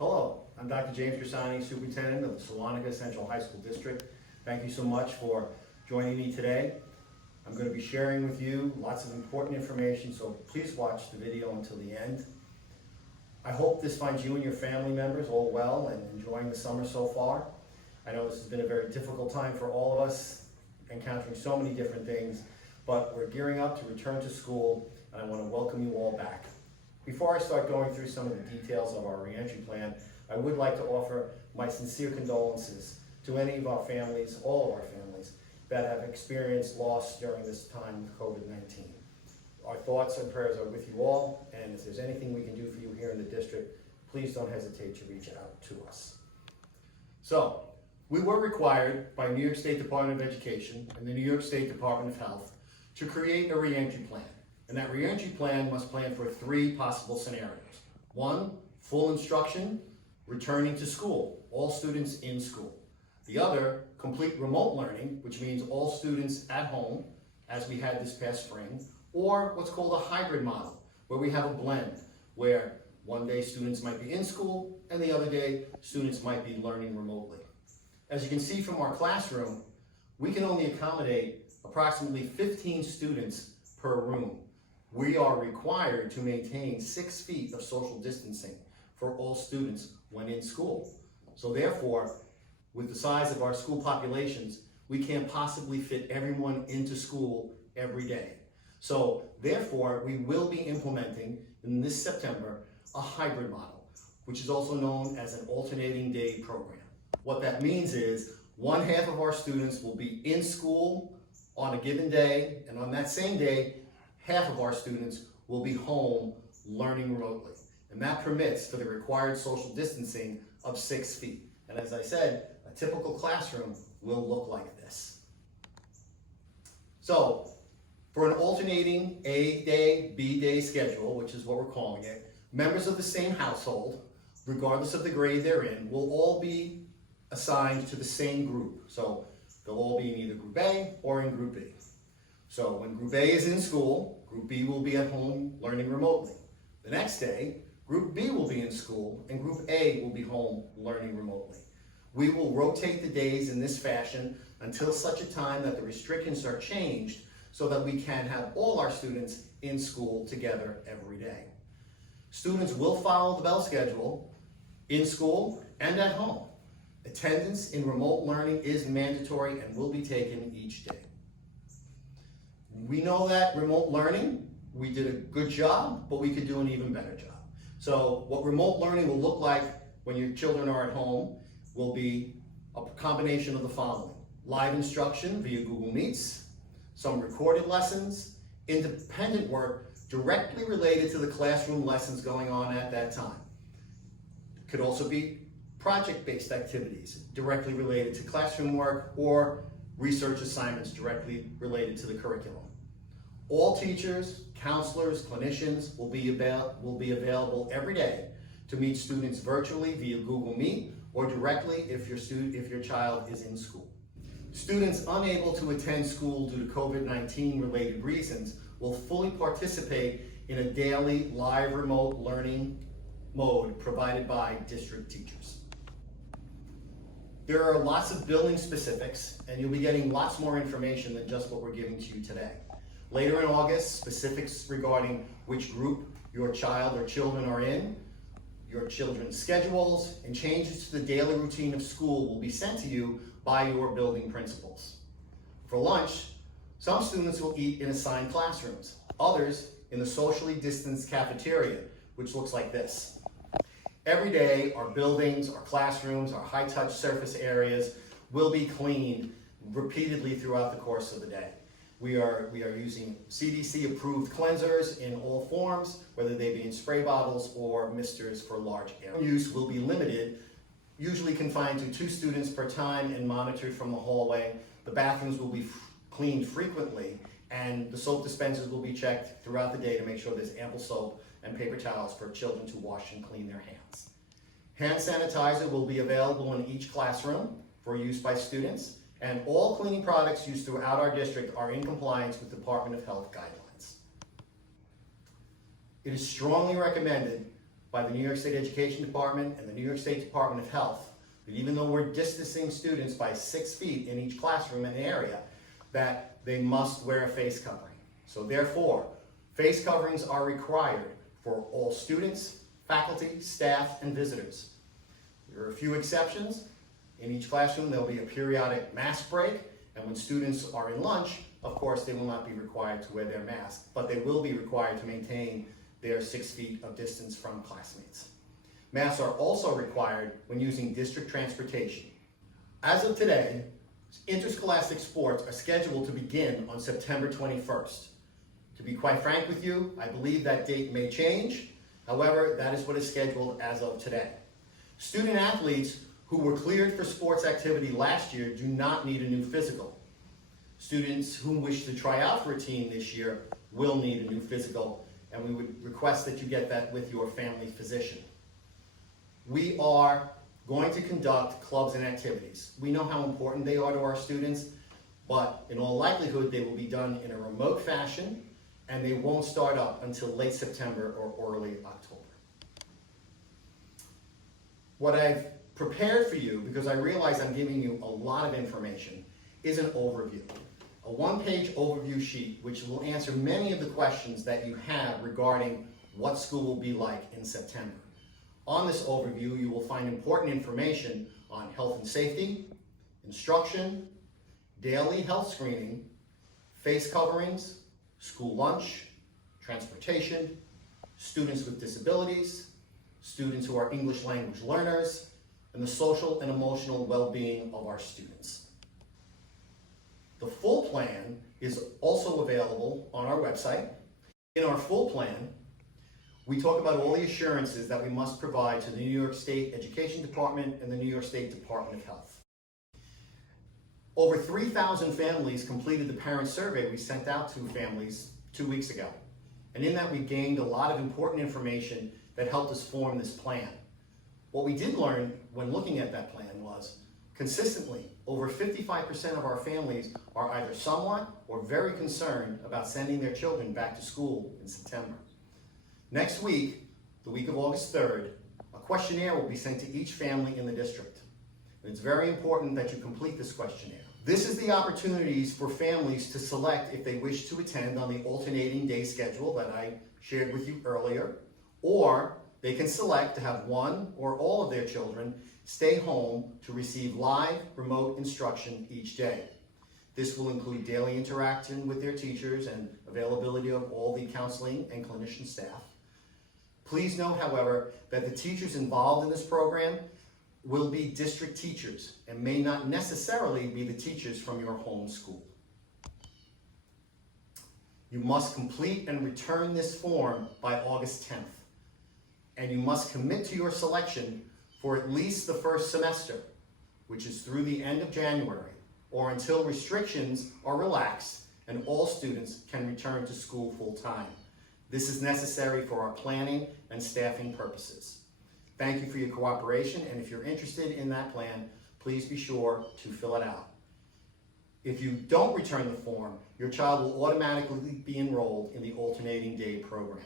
Hello, I'm Dr. James Grisani, Superintendent of the Salonica Central High School District. Thank you so much for joining me today. I'm going to be sharing with you lots of important information, so please watch the video until the end. I hope this finds you and your family members all well and enjoying the summer so far. I know this has been a very difficult time for all of us, encountering so many different things, but we're gearing up to return to school, and I want to welcome you all back. Before I start going through some of the details of our reentry plan, I would like to offer my sincere condolences to any of our families, all of our families, that have experienced loss during this time with COVID-19. Our thoughts and prayers are with you all, and if there's anything we can do for you here in the district, please don't hesitate to reach out to us. So, we were required by New York State Department of Education and the New York State Department of Health to create a reentry plan. And that reentry plan must plan for 3 possible scenarios. 1, full instruction, returning to school, all students in school. The other, complete remote learning, which means all students at home, as we had this past spring, or what's called a hybrid model, where we have a blend, where one day students might be in school, and the other day students might be learning remotely. As you can see from our classroom, we can only accommodate approximately 15 students per room. We are required to maintain 6 feet of social distancing for all students when in school. So therefore, with the size of our school populations, we can't possibly fit everyone into school every day. So therefore, we will be implementing in this September a hybrid model, which is also known as an alternating day program. What that means is 1/2 of our students will be in school on a given day, and on that same day, 1/2 of our students will be home learning remotely. And that permits for the required social distancing of 6 feet. And as I said, a typical classroom will look like this. So, for an alternating A day, B day schedule, which is what we're calling it, members of the same household, regardless of the grade they're in, will all be assigned to the same group. So, they'll all be in either Group A or in Group B. So when Group A is in school, Group B will be at home learning remotely. The next day, Group B will be in school and Group A will be home learning remotely. We will rotate the days in this fashion until such a time that the restrictions are changed so that we can have all our students in school together every day. Students will follow the bell schedule in school and at home. Attendance in remote learning is mandatory and will be taken each day. We know that remote learning, we did a good job, but we could do an even better job. So what remote learning will look like when your children are at home will be a combination of the following: live instruction via Google Meets, some recorded lessons, independent work directly related to the classroom lessons going on at that time. It could also be project-based activities directly related to classroom work or research assignments directly related to the curriculum. All teachers, counselors, clinicians will be available every day to meet students virtually via Google Meet or directly if your child is in school. Students unable to attend school due to COVID-19 related reasons will fully participate in a daily live remote learning mode provided by district teachers. There are lots of building specifics, and you'll be getting lots more information than just what we're giving to you today. Later in August, specifics regarding which group your child or children are in, your children's schedules, and changes to the daily routine of school will be sent to you by your building principals. For lunch, some students will eat in assigned classrooms, others in the socially distanced cafeteria, which looks like this. Every day, our buildings, our classrooms, our high-touch surface areas will be cleaned repeatedly throughout the course of the day. We are using CDC-approved cleansers in all forms, whether they be in spray bottles or misters for large areas. Use will be limited, usually confined to 2 students per time and monitored from the hallway. The bathrooms will be cleaned frequently, and the soap dispensers will be checked throughout the day to make sure there's ample soap and paper towels for children to wash and clean their hands. Hand sanitizer will be available in each classroom for use by students, and all cleaning products used throughout our district are in compliance with Department of Health guidelines. It is strongly recommended by the New York State Education Department and the New York State Department of Health that even though we're distancing students by 6 feet in each classroom in the area, that they must wear a face covering. So therefore, face coverings are required for all students, faculty, staff, and visitors. There are a few exceptions. In each classroom, there'll be a periodic mask break, and when students are in lunch, of course, they will not be required to wear their mask, but they will be required to maintain their 6 feet of distance from classmates. Masks are also required when using district transportation. As of today, interscholastic sports are scheduled to begin on September 21st. To be quite frank with you, I believe that date may change. However, that is what is scheduled as of today. Student athletes who were cleared for sports activity last year do not need a new physical. Students who wish to try out for a team this year will need a new physical, and we would request that you get that with your family physician. We are going to conduct clubs and activities. We know how important they are to our students, but in all likelihood, they will be done in a remote fashion, and they won't start up until late September or early October. What I've prepared for you, because I realize I'm giving you a lot of information, is an overview. A one-page overview sheet which will answer many of the questions that you have regarding what school will be like in September. On this overview, you will find important information on health and safety, instruction, daily health screening, face coverings, school lunch, transportation, students with disabilities, students who are English language learners, and the social and emotional well-being of our students. The full plan is also available on our website. In our full plan, we talk about all the assurances that we must provide to the New York State Education Department and the New York State Department of Health. Over 3,000 families completed the parent survey we sent out to families 2 weeks ago. And in that we gained a lot of important information that helped us form this plan. What we did learn when looking at that plan was consistently over 55% of our families are either somewhat or very concerned about sending their children back to school in September. Next week, the week of August 3rd, a questionnaire will be sent to each family in the district. And it's very important that you complete this questionnaire. This is the opportunities for families to select if they wish to attend on the alternating day schedule that I shared with you earlier, or they can select to have one or all of their children stay home to receive live remote instruction each day. This will include daily interaction with their teachers and availability of all the counseling and clinician staff. Please know, however, that the teachers involved in this program will be district teachers and may not necessarily be the teachers from your home school. You must complete and return this form by August 10th. And you must commit to your selection for at least the first semester, which is through the end of January, or until restrictions are relaxed and all students can return to school full-time. This is necessary for our planning and staffing purposes. Thank you for your cooperation, and if you're interested in that plan, please be sure to fill it out. If you don't return the form, your child will automatically be enrolled in the alternating day program.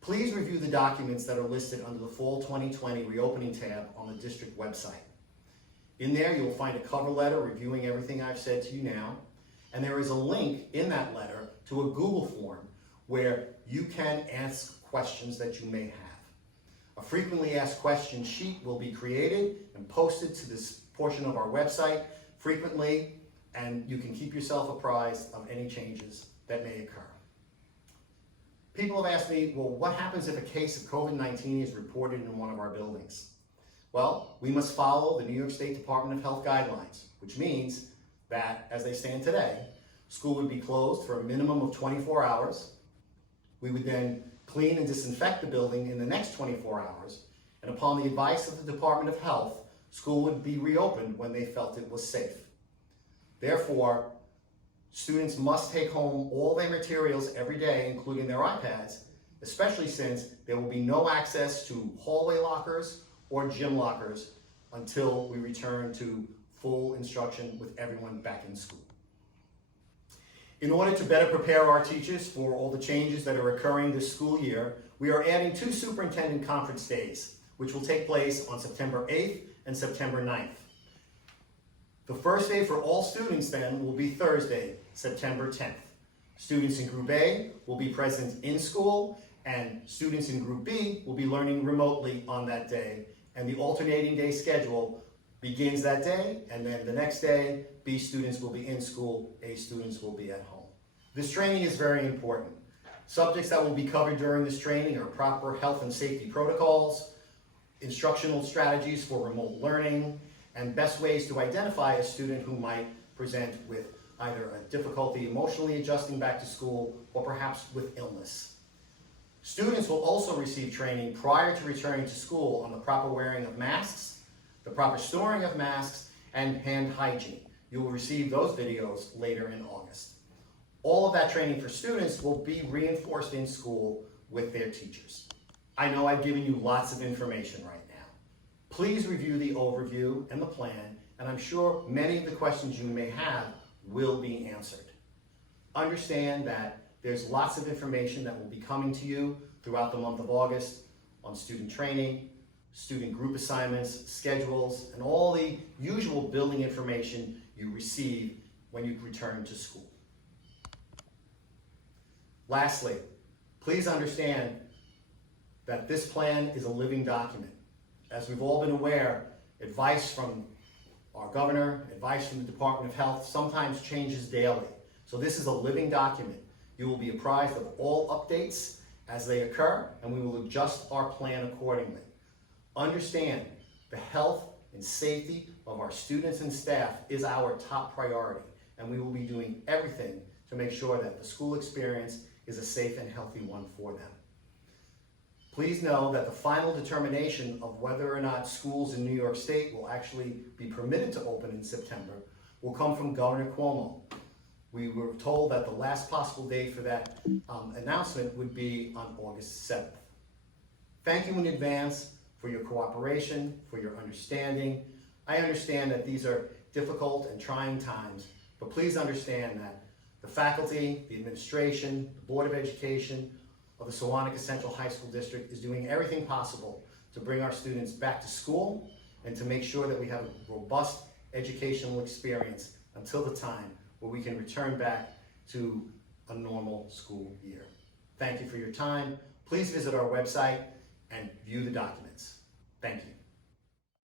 Please review the documents that are listed under the Fall 2020 Reopening tab on the district website. In there, you'll find a cover letter reviewing everything I've said to you now, and there is a link in that letter to a Google form where you can ask questions that you may have. A frequently asked questions sheet will be created and posted to this portion of our website frequently, and you can keep yourself apprised of any changes that may occur. People have asked me, well, what happens if a case of COVID-19 is reported in one of our buildings? Well, we must follow the New York State Department of Health guidelines, which means that, as they stand today, school would be closed for a minimum of 24 hours. We would then clean and disinfect the building in the next 24 hours, and upon the advice of the Department of Health, school would be reopened when they felt it was safe. Therefore, students must take home all their materials every day, including their iPads, especially since there will be no access to hallway lockers or gym lockers until we return to full instruction with everyone back in school. In order to better prepare our teachers for all the changes that are occurring this school year, we are adding 2 superintendent conference days, which will take place on September 8th and September 9th. The first day for all students then will be Thursday, September 10th. Students in Group A will be present in school, and students in Group B will be learning remotely on that day. And the alternating day schedule begins that day, and then the next day, B students will be in school, A students will be at home. This training is very important. Subjects that will be covered during this training are proper health and safety protocols, instructional strategies for remote learning, and best ways to identify a student who might present with either a difficulty emotionally adjusting back to school or perhaps with illness. Students will also receive training prior to returning to school on the proper wearing of masks, the proper storing of masks, and hand hygiene. You will receive those videos later in August. All of that training for students will be reinforced in school with their teachers. I know I've given you lots of information right now. Please review the overview and the plan, and I'm sure many of the questions you may have will be answered. Understand that there's lots of information that will be coming to you throughout the month of August on student training, student group assignments, schedules, and all the usual building information you receive when you return to school. Lastly, please understand that this plan is a living document. As we've all been aware, advice from our governor, advice from the Department of Health sometimes changes daily. So this is a living document. You will be apprised of all updates as they occur, and we will adjust our plan accordingly. Understand, the health and safety of our students and staff is our top priority, and we will be doing everything to make sure that the school experience is a safe and healthy one for them. Please know that the final determination of whether or not schools in New York State will actually be permitted to open in September will come from Governor Cuomo. We were told that the last possible date for that announcement would be on August 7th. Thank you in advance for your cooperation, for your understanding. I understand that these are difficult and trying times, but please understand that the faculty, the administration, the Board of Education of the Sewanhaka Central High School District is doing everything possible to bring our students back to school and to make sure that we have a robust educational experience until the time where we can return back to a normal school year. Thank you for your time. Please visit our website and view the documents. Thank you.